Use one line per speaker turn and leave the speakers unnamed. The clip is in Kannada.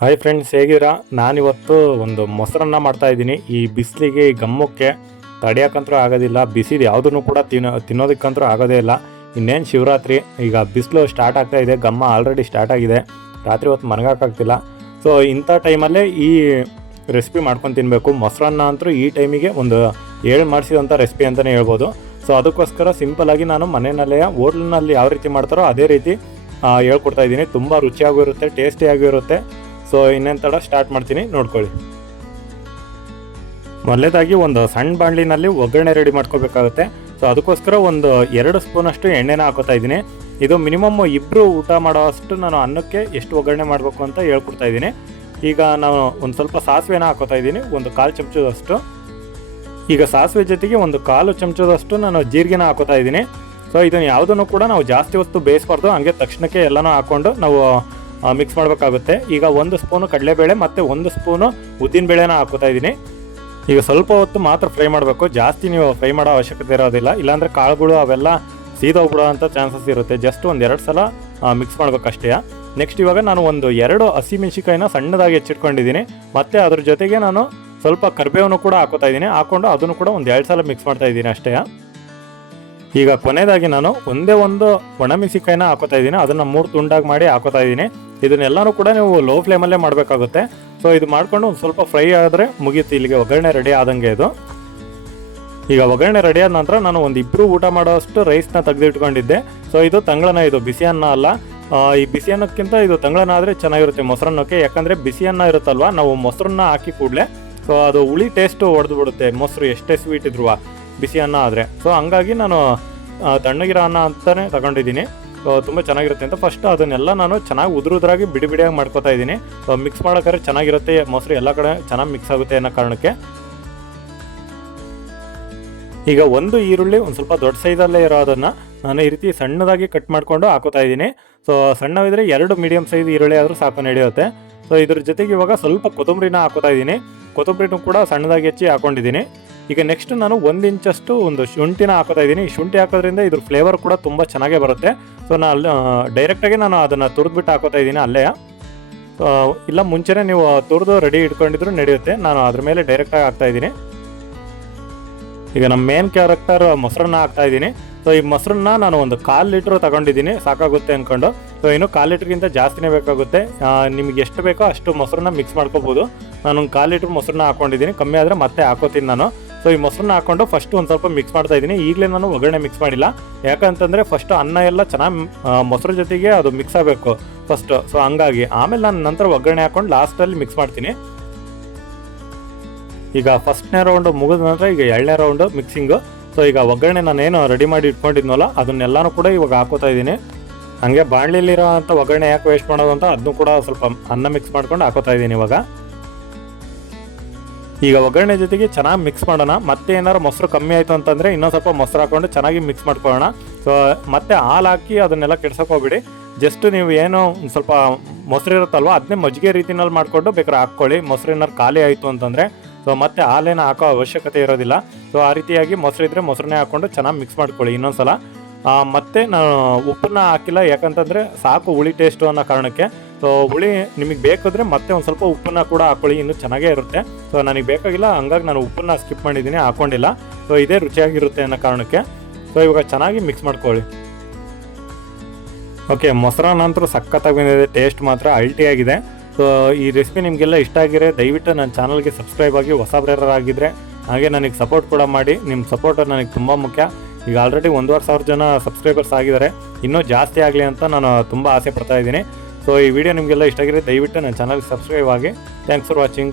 ಹಾಯ್ ಫ್ರೆಂಡ್ಸ್ ಹೇಗಿರಾ ನಾನಿವತ್ತು ಒಂದು ಮೊಸರನ್ನ ಮಾಡ್ತಾ ಇದ್ದೀನಿ. ಈ ಬಿಸಿಲಿಗೆ ಗಮ್ಮಕ್ಕೆ ತಡೆಯೋಕ್ಕಂತೂ ಆಗೋದಿಲ್ಲ. ಬಿಸಿದು ಯಾವುದನ್ನು ಕೂಡ ತಿನ್ನೋ ತಿನ್ನೋದಕ್ಕಂತೂ ಆಗೋದೇ ಇಲ್ಲ. ಇನ್ನೇನು ಶಿವರಾತ್ರಿ? ಈಗ ಬಿಸಿಲು ಸ್ಟಾರ್ಟ್ ಆಗ್ತಾ ಇದೆ. ಗಮ್ಮ ಆಲ್ರೆಡಿ ಸ್ಟಾರ್ಟ್ ಆಗಿದೆ. ರಾತ್ರಿ ಹೊತ್ತು ಮನಗಾಕಾಗ್ತಿಲ್ಲ. ಸೊ ಇಂಥ ಟೈಮಲ್ಲೇ ಈ ರೆಸಿಪಿ ಮಾಡ್ಕೊಂಡು ತಿನ್ನಬೇಕು ಮೊಸರನ್ನ ಅಂತೂ ಈ ಟೈಮಿಗೆ ಒಂದು ಏಳು ಮಾಡಿಸಿದಂಥ ರೆಸಿಪಿ ಅಂತಲೇ ಹೇಳ್ಬೋದು. ಸೊ ಅದಕ್ಕೋಸ್ಕರ ಸಿಂಪಲಾಗಿ ನಾನು ಮನೆಯಲ್ಲೇ, ಹೋಟ್ಲ್ನಲ್ಲಿ ಯಾವ ರೀತಿ ಮಾಡ್ತಾರೋ ಅದೇ ರೀತಿ ಹೇಳ್ಕೊಡ್ತಾ ಇದ್ದೀನಿ. ತುಂಬ ರುಚಿಯಾಗೂ ಇರುತ್ತೆ ಟೇಸ್ಟಿಯಾಗೂ ಇರುತ್ತೆ. ಸೊ ಇನ್ನೇನು ತಡ ಸ್ಟಾರ್ಟ್ ಮಾಡ್ತೀನಿ, ನೋಡ್ಕೊಳ್ಳಿ. ಮೊದಲೇದಾಗಿ ಒಂದು ಸಣ್ಣ ಬಾಣಲಿನಲ್ಲಿ ಒಗ್ಗರಣೆ ರೆಡಿ ಮಾಡ್ಕೋಬೇಕಾಗುತ್ತೆ. ಸೊ ಅದಕ್ಕೋಸ್ಕರ ಒಂದು ಎರಡು ಸ್ಪೂನಷ್ಟು ಎಣ್ಣೆನ ಹಾಕೋತಾ ಇದ್ದೀನಿ. ಇದು ಮಿನಿಮಮ್ ಇಬ್ಬರು ಊಟ ಮಾಡೋವಷ್ಟು ನಾನು ಅನ್ನಕ್ಕೆ ಎಷ್ಟು ಒಗ್ಗರಣೆ ಮಾಡಬೇಕು ಅಂತ ಹೇಳ್ಕೊಡ್ತಾ ಇದ್ದೀನಿ. ಈಗ ನಾನು ಒಂದು ಸ್ವಲ್ಪ ಸಾಸಿವೆನ ಹಾಕೋತಾ ಇದ್ದೀನಿ, ಒಂದು ಕಾಲು ಚಮಚದಷ್ಟು. ಈಗ ಸಾಸಿವೆ ಜೊತೆಗೆ ಒಂದು ಕಾಲು ಚಮಚದಷ್ಟು ನಾನು ಜೀರಿಗೆನ ಹಾಕೋತಾ ಇದ್ದೀನಿ. ಸೊ ಇದನ್ನು ಯಾವುದನ್ನು ಕೂಡ ನಾವು ಜಾಸ್ತಿ ಹೊತ್ತು ಬೇಯಿಸ್ಬಾರ್ದು, ಹಂಗೆ ತಕ್ಷಣಕ್ಕೆ ಎಲ್ಲನೂ ಹಾಕ್ಕೊಂಡು ನಾವು ಮಿಕ್ಸ್ ಮಾಡಬೇಕಾಗುತ್ತೆ. ಈಗ ಒಂದು ಸ್ಪೂನು ಕಡಲೆಬೇಳೆ ಮತ್ತು ಒಂದು ಸ್ಪೂನು ಉದ್ದಿನಬೇಳೆನ ಹಾಕೋತಾ ಇದ್ದೀನಿ. ಈಗ ಸ್ವಲ್ಪ ಹೊತ್ತು ಮಾತ್ರ ಫ್ರೈ ಮಾಡಬೇಕು. ಜಾಸ್ತಿ ನೀವು ಫ್ರೈ ಮಾಡೋ ಅವಶ್ಯಕತೆ ಇರೋದಿಲ್ಲ. ಇಲ್ಲಾಂದರೆ ಕಾಳುಗಳು ಅವೆಲ್ಲ ಸೀದೋಗ್ಬಿಡೋ ಅಂಥ ಚಾನ್ಸಸ್ ಇರುತ್ತೆ. ಜಸ್ಟ್ ಒಂದು ಎರಡು ಸಲ ಮಿಕ್ಸ್ ಮಾಡಬೇಕಷ್ಟೇ. ನೆಕ್ಸ್ಟ್ ಇವಾಗ ನಾನು ಒಂದು ಎರಡು ಹಸಿಮೆಣ್ಸಿಕಾಯಿನ ಸಣ್ಣದಾಗಿ ಹೆಚ್ಚಿಟ್ಕೊಂಡಿದ್ದೀನಿ. ಮತ್ತು ಅದ್ರ ಜೊತೆಗೆ ನಾನು ಸ್ವಲ್ಪ ಕರಿಬೇವನ್ನು ಕೂಡ ಹಾಕೋತಾ ಇದ್ದೀನಿ. ಹಾಕೊಂಡು ಅದನ್ನು ಕೂಡ ಒಂದು ಎರಡು ಸಲ ಮಿಕ್ಸ್ ಮಾಡ್ತಾ ಇದ್ದೀನಿ ಅಷ್ಟೇ. ಈಗ ಕೊನೆಯದಾಗಿ ನಾನು ಒಂದೇ ಒಂದು ಒಣಮೆಣಸಿಕಾಯಿನ ಹಾಕೋತಾ ಇದ್ದೀನಿ. ಅದನ್ನು ಮೂರು ತುಂಡಾಗಿ ಮಾಡಿ ಹಾಕೋತಾ ಇದ್ದೀನಿ. ಇದನ್ನೆಲ್ಲನೂ ಕೂಡ ನೀವು ಲೋ ಫ್ಲೇಮಲ್ಲೇ ಮಾಡಬೇಕಾಗುತ್ತೆ. ಸೊ ಇದು ಮಾಡಿಕೊಂಡು ಒಂದು ಸ್ವಲ್ಪ ಫ್ರೈ ಆದರೆ ಮುಗಿಯುತ್ತೆ ಇಲ್ಲಿಗೆ ಒಗ್ಗರಣೆ ರೆಡಿ ಆದಂಗೆ ಇದು. ಈಗ ಒಗ್ಗರಣೆ ರೆಡಿ ಆದ ನಂತರ ನಾನು ಒಂದು ಇಬ್ಬರು ಊಟ ಮಾಡೋಷ್ಟು ರೈಸ್ನ ತೆಗೆದಿಟ್ಕೊಂಡಿದ್ದೆ. ಸೊ ಇದು ತಂಗಳನ ಇದು, ಬಿಸಿ ಅನ್ನ ಅಲ್ಲ. ಈ ಬಿಸಿ ಅನ್ನಕ್ಕಿಂತ ಇದು ತಂಗಳನ ಆದರೆ ಚೆನ್ನಾಗಿರುತ್ತೆ ಮೊಸರನ್ನಕ್ಕೆ. ಯಾಕಂದರೆ ಬಿಸಿ ಅನ್ನ ಇರುತ್ತಲ್ವ, ನಾವು ಮೊಸರನ್ನ ಹಾಕಿ ಕೂಡಲೇ ಸೊ ಅದು ಹುಳಿ ಟೇಸ್ಟು ಹೊಡೆದು ಬಿಡುತ್ತೆ ಮೊಸರು ಎಷ್ಟೇ ಸ್ವೀಟ್ ಇದ್ರು. ಬಿಸಿ ಅನ್ನ ಆದರೆ. ಸೊ ಹಂಗಾಗಿ ನಾನು ತಣ್ಣಗಿರೋ ಅನ್ನ ಅಂತಲೇ ತಗೊಂಡಿದ್ದೀನಿ. ತುಂಬ ಚೆನ್ನಾಗಿರುತ್ತೆ ಅಂತ ಫಸ್ಟ್ ಅದನ್ನೆಲ್ಲ ನಾನು ಚೆನ್ನಾಗಿ ಉದುರುದ್ರಾಗಿ ಬಿಡಿ ಬಿಡಿಯಾಗಿ ಮಾಡ್ಕೊತಾ ಇದ್ದೀನಿ. ಮಿಕ್ಸ್ ಮಾಡೋಕ್ಕಾದ್ರೆ ಚೆನ್ನಾಗಿರುತ್ತೆ ಮೊಸರು ಎಲ್ಲ ಕಡೆ ಚೆನ್ನಾಗಿ ಮಿಕ್ಸ್ ಆಗುತ್ತೆ ಅನ್ನೋ ಕಾರಣಕ್ಕೆ. ಈಗ ಒಂದು ಈರುಳ್ಳಿ ಒಂದು ಸ್ವಲ್ಪ ದೊಡ್ಡ ಸೈಜಲ್ಲೇ ಇರೋದನ್ನು ನಾನು ಈ ರೀತಿ ಸಣ್ಣದಾಗಿ ಕಟ್ ಮಾಡಿಕೊಂಡು ಹಾಕೋತಾ ಇದ್ದೀನಿ. ಸೊ ಸಣ್ಣವಿದ್ರೆ ಎರಡು ಮೀಡಿಯಮ್ ಸೈಜ್ ಈರುಳ್ಳಿ ಆದರೂ ಸಾಕು ನಡೆಯುತ್ತೆ. ಸೊ ಇದ್ರ ಜೊತೆಗೆ ಇವಾಗ ಸ್ವಲ್ಪ ಕೊತ್ತಂಬರಿನ ಹಾಕೋತಾ ಇದ್ದೀನಿ. ಕೊತ್ತಂಬರಿನೂ ಕೂಡ ಸಣ್ಣದಾಗಿ ಹೆಚ್ಚಿ ಹಾಕೊಂಡಿದ್ದೀನಿ. ಈಗ ನೆಕ್ಸ್ಟ್ ನಾನು ಒಂದು ಇಂಚಷ್ಟು ಒಂದು ಶುಂಠಿನ ಹಾಕೋತಾ ಇದ್ದೀನಿ. ಈ ಶುಂಠಿ ಹಾಕೋದ್ರಿಂದ ಇದ್ರ ಫ್ಲೇವರ್ ಕೂಡ ತುಂಬ ಚೆನ್ನಾಗೇ ಬರುತ್ತೆ. ಸೊ ನಾನು ಅಲ್ಲಿ ಡೈರೆಕ್ಟಾಗಿ ನಾನು ಅದನ್ನು ತುರಿದ್ಬಿಟ್ಟು ಹಾಕೋತಾ ಇದ್ದೀನಿ ಅಲ್ಲೇ. ಇಲ್ಲ, ಮುಂಚೆನೇ ನೀವು ತುರಿದು ರೆಡಿ ಇಟ್ಕೊಂಡಿದ್ರು ನಡೆಯುತ್ತೆ. ನಾನು ಅದ್ರ ಮೇಲೆ ಡೈರೆಕ್ಟಾಗಿ ಹಾಕ್ತಾ ಇದ್ದೀನಿ. ಈಗ ನಮ್ಮ ಮೇನ್ ಕ್ಯಾರೆಕ್ಟರ್ ಮೊಸರನ್ನ ಹಾಕ್ತಾ ಇದ್ದೀನಿ. ಸೊ ಈ ಮೊಸರನ್ನ ನಾನು ಒಂದು ಕಾಲು ಲೀಟ್ರ್ ತಗೊಂಡಿದ್ದೀನಿ. ಸಾಕಾಗುತ್ತೆ ಅಂದ್ಕೊಂಡು ಸೊ ಇನ್ನು ಕಾಲು ಲೀಟ್ರ್ಗಿಂತ ಜಾಸ್ತಿನೇ ಬೇಕಾಗುತ್ತೆ. ನಿಮ್ಗೆ ಎಷ್ಟು ಬೇಕೋ ಅಷ್ಟು ಮೊಸರನ್ನ ಮಿಕ್ಸ್ ಮಾಡ್ಕೋಬೋದು. ನಾನು ಒಂದು ಕಾಲು ಲೀಟ್ರ್ ಮೊಸರನ್ನ ಹಾಕೊಂಡಿದ್ದೀನಿ. ಕಮ್ಮಿ ಆದರೆ ಮತ್ತೆ ಹಾಕೋತೀನಿ ನಾನು. ಸೊ ಈ ಮೊಸರನ್ನ ಹಾಕೊಂಡು ಫಸ್ಟ್ ಒಂದು ಸ್ವಲ್ಪ ಮಿಕ್ಸ್ ಮಾಡ್ತಾ ಇದ್ದೀನಿ ಈಗಲೇ ನಾನು ಒಗ್ಗರಣೆ ಮಿಕ್ಸ್ ಮಾಡಿಲ್ಲ. ಯಾಕಂತಂದರೆ ಫಸ್ಟ್ ಅನ್ನ ಎಲ್ಲ ಚೆನ್ನಾಗಿ ಮೊಸರು ಜೊತೆಗೆ ಅದು ಮಿಕ್ಸ್ ಆಗಬೇಕು ಫಸ್ಟ್ ಸೊ ಹಂಗಾಗಿ ಆಮೇಲೆ ನಾನು ನಂತರ ಒಗ್ಗರಣೆ ಹಾಕೊಂಡು ಲಾಸ್ಟಲ್ಲಿ ಮಿಕ್ಸ್ ಮಾಡ್ತೀನಿ. ಈಗ ಫಸ್ಟ್ನೇ ರೌಂಡು ಮುಗಿದ ನಂತರ ಈಗ ಎರಡನೇ ರೌಂಡು ಮಿಕ್ಸಿಂಗು ಸೊ ಈಗ ಒಗ್ಗರಣೆ ನಾನೇನು ರೆಡಿ ಮಾಡಿ ಇಟ್ಕೊಂಡಿದ್ನಲ್ಲ, ಅದನ್ನೆಲ್ಲನೂ ಕೂಡ ಇವಾಗ ಹಾಕೋತಾ ಇದ್ದೀನಿ ಹಾಗೆ ಬಾಣಲಿಲಿರೋ ಅಂಥ ಒಗ್ಗರಣೆ ಯಾಕೆ ವೇಸ್ಟ್ ಮಾಡೋದು ಅಂತ ಅದನ್ನು ಕೂಡ ಸ್ವಲ್ಪ ಅನ್ನ ಮಿಕ್ಸ್ ಮಾಡ್ಕೊಂಡು ಹಾಕೋತಾ ಇದ್ದೀನಿ ಇವಾಗ. ಈಗ ಒಗ್ಗರಣೆ ಜೊತೆಗೆ ಚೆನ್ನಾಗಿ ಮಿಕ್ಸ್ ಮಾಡೋಣ. ಮತ್ತೆ ಏನಾರು ಮೊಸರು ಕಮ್ಮಿ ಆಯಿತು ಅಂತಂದರೆ ಇನ್ನೊಂದು ಸ್ವಲ್ಪ ಮೊಸರು ಹಾಕೊಂಡು ಚೆನ್ನಾಗಿ ಮಿಕ್ಸ್ ಮಾಡ್ಕೊಳ್ಳೋಣ. ಸೊ ಮತ್ತೆ ಹಾಲು ಹಾಕಿ ಅದನ್ನೆಲ್ಲ ಕೆಡ್ಸೋಕೆ ಹೋಗ್ಬಿಡಿ. ಜಸ್ಟ್ ನೀವು ಏನು ಸ್ವಲ್ಪ ಮೊಸರು ಇರುತ್ತಲ್ವ ಅದನ್ನೇ ಮಜ್ಜಿಗೆ ರೀತಿನಲ್ಲಿ ಮಾಡಿಕೊಂಡು ಬೇಕಾದ್ರೆ ಹಾಕ್ಕೊಳ್ಳಿ. ಮೊಸರು ಏನಾದ್ರು ಖಾಲಿ ಆಯಿತು ಅಂತಂದರೆ. ಸೊ ಮತ್ತೆ ಹಾಲೇನ ಹಾಕೋ ಅವಶ್ಯಕತೆ ಇರೋದಿಲ್ಲ. ಸೊ ಆ ರೀತಿಯಾಗಿ ಮೊಸರು ಇದ್ದರೆ ಮೊಸರನ್ನೇ ಹಾಕ್ಕೊಂಡು ಚೆನ್ನಾಗಿ ಮಿಕ್ಸ್ ಮಾಡ್ಕೊಳ್ಳಿ ಇನ್ನೊಂದು ಸಲ ಮತ್ತೆ ನಾನು ಉಪ್ಪನ್ನ ಹಾಕಿಲ್ಲ, ಯಾಕಂತಂದರೆ ಸಾಕು ಹುಳಿ ಟೇಸ್ಟು ಅನ್ನೋ ಕಾರಣಕ್ಕೆ. ಸೊ ಹುಳಿ ನಿಮಗೆ ಬೇಕಾದ್ರೆ ಮತ್ತೆ ಒಂದು ಸ್ವಲ್ಪ ಉಪ್ಪನ್ನ ಕೂಡ ಹಾಕೊಳ್ಳಿ. ಇನ್ನೂ ಚೆನ್ನಾಗೇ ಇರುತ್ತೆ. ಸೊ ನನಗೆ ಬೇಕಾಗಿಲ್ಲ. ಹಂಗಾಗಿ ನಾನು ಉಪ್ಪನ್ನ ಸ್ಕಿಪ್ ಮಾಡಿದ್ದೀನಿ ಹಾಕೊಂಡಿಲ್ಲ. ಸೊ ಇದೇ ರುಚಿಯಾಗಿರುತ್ತೆ ಅನ್ನೋ ಕಾರಣಕ್ಕೆ. ಸೊ ಇವಾಗ ಚೆನ್ನಾಗಿ ಮಿಕ್ಸ್ ಮಾಡ್ಕೊಳ್ಳಿ. ಓಕೆ ಮೊಸರನ್ನ ನಂತರ ಸಖತ್ತಾಗಿ ಬಂದಿದೆ. ಟೇಸ್ಟ್ ಮಾತ್ರ ಅಲ್ಟಿಯಾಗಿದೆ ಸೊ ಈ ರೆಸಿಪಿ ನಿಮಗೆಲ್ಲ ಇಷ್ಟ ಆಗಿದೆ ದಯವಿಟ್ಟು ನನ್ನ ಚಾನಲ್ಗೆ ಸಬ್ಸ್ಕ್ರೈಬ್ ಆಗಿ ಹೊಸ ಆಗಿದ್ದರೆ ಹಾಗೆ ನನಗೆ ಸಪೋರ್ಟ್ ಕೂಡ ಮಾಡಿ. ನಿಮ್ಮ ಸಪೋರ್ಟ್ ನನಗೆ ತುಂಬ ಮುಖ್ಯ. ಈಗ ಆಲ್ರೆಡಿ ಒಂದೂವರೆ ಸಾವಿರ ಜನ ಸಬ್ಸ್ಕ್ರೈಬರ್ಸ್ ಆಗಿದ್ದಾರೆ. ಇನ್ನೂ ಜಾಸ್ತಿ ಆಗಲಿ ಅಂತ ನಾನು ತುಂಬ ಆಸೆ ಪಡ್ತಾ ಇದ್ದೀನಿ. ಸೊ ಈ ವಿಡಿಯೋ ನಿಮಗೆಲ್ಲ ಇಷ್ಟ ಆಗಿದೆ ದಯವಿಟ್ಟು ನನ್ನ ಚಾನಲ್ಗೆ ಸಬ್ಸ್ಕ್ರೈಬ್ ಆಗಿ. Thanks for watching